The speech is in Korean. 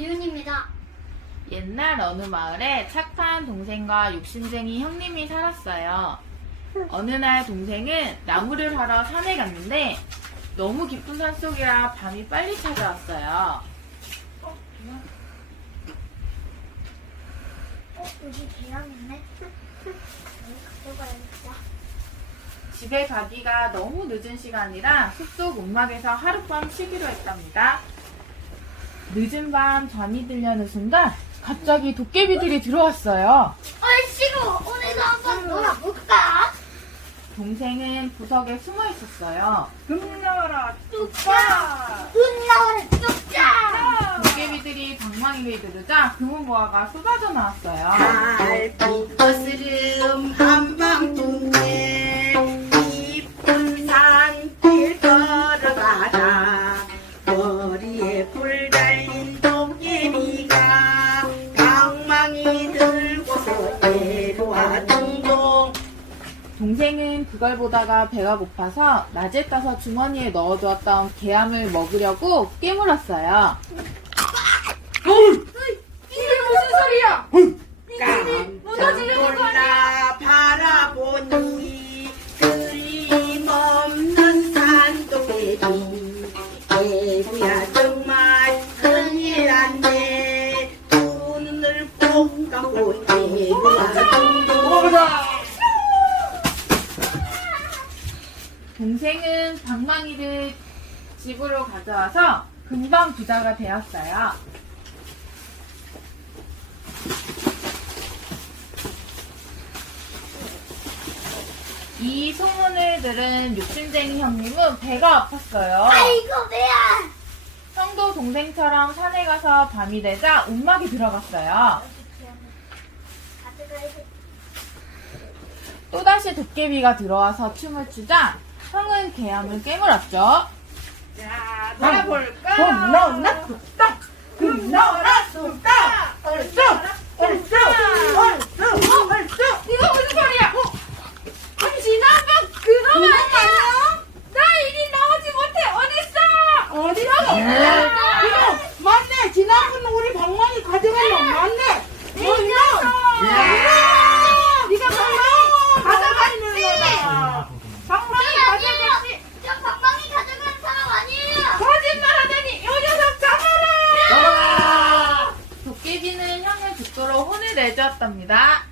지윤입니다. 옛날 어느 마을에 착한 동생과 욕심쟁이 형님이 살았어요. 어느 날 동생은 나무를 하러 산에 갔는데 너무 깊은 산속이라 밤이 빨리 찾아왔어요. 어, 여기 계란 있네. 가져가야겠다. 집에 가기가 너무 늦은 시간이라 숲속 움막에서 하룻밤 쉬기로 했답니다. 늦은 밤 잠이 들려는 순간 갑자기 도깨비들이 들어왔어요. 얼씨구, 오늘도 한번 놀아볼까? 동생은 구석에 숨어 있었어요. 금 나와라 뚝딱 눈 나와라, 뚝딱! 도깨비들이 방망이를 들으자 금은보화가 쏟아져 나왔어요. 달빛 거스름 한밤중 동생은 그걸 보다가 배가 고파서 낮에 따서 주머니에 넣어두었던 개암을 먹으려고 깨물었어요. 동생은 방망이를 집으로 가져와서 금방 부자가 되었어요. 이 소문을 들은 욕심쟁이 형님은 배가 아팠어요. 아이고, 배야! 형도 동생처럼 산에 가서 밤이 되자 움막에 들어갔어요. 또다시 도깨비가 들어와서 춤을 추자 형은 개암을 깨물었죠. 자 놀아볼까 금 나오나 레저였답니다.